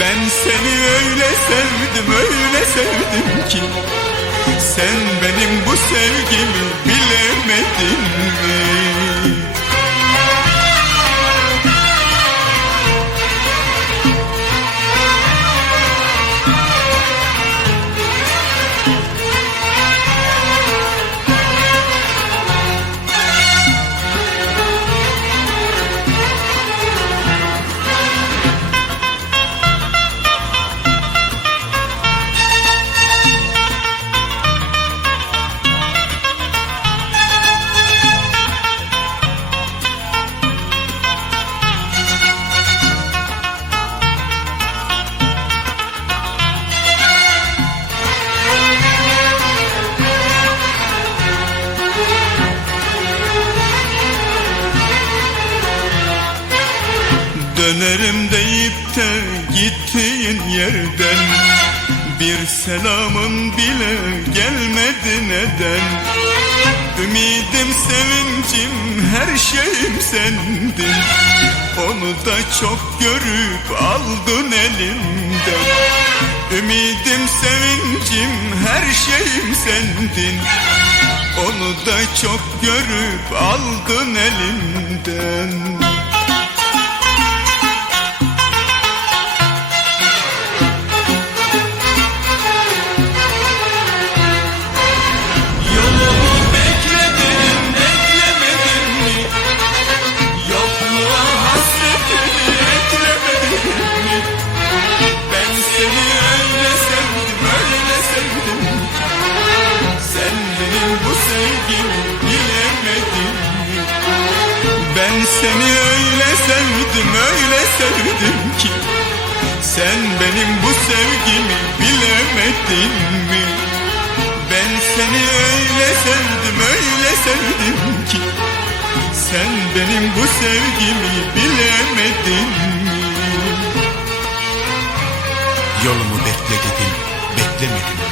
Ben seni öyle sevdim öyle sevdim ki Sen benim bu sevgimi bilemedin mi? Dönerim deyip de gittiğin yerden Bir selamın bile gelmedi neden? Ümidim sevincim her şeyim sendin. Onu da çok görüp aldın elimden. Ümidim sevincim her şeyim sendin. Onu da çok görüp aldın elimden bu sevgimi bilemedin mi? Ben seni öyle sevdim, öyle sevdim ki Sen benim bu sevgimi bilemedin mi? Ben seni öyle sevdim öyle sevdim ki Sen benim bu sevgimi bilemedin mi? Yolumu bekle dedim, beklemedin mi?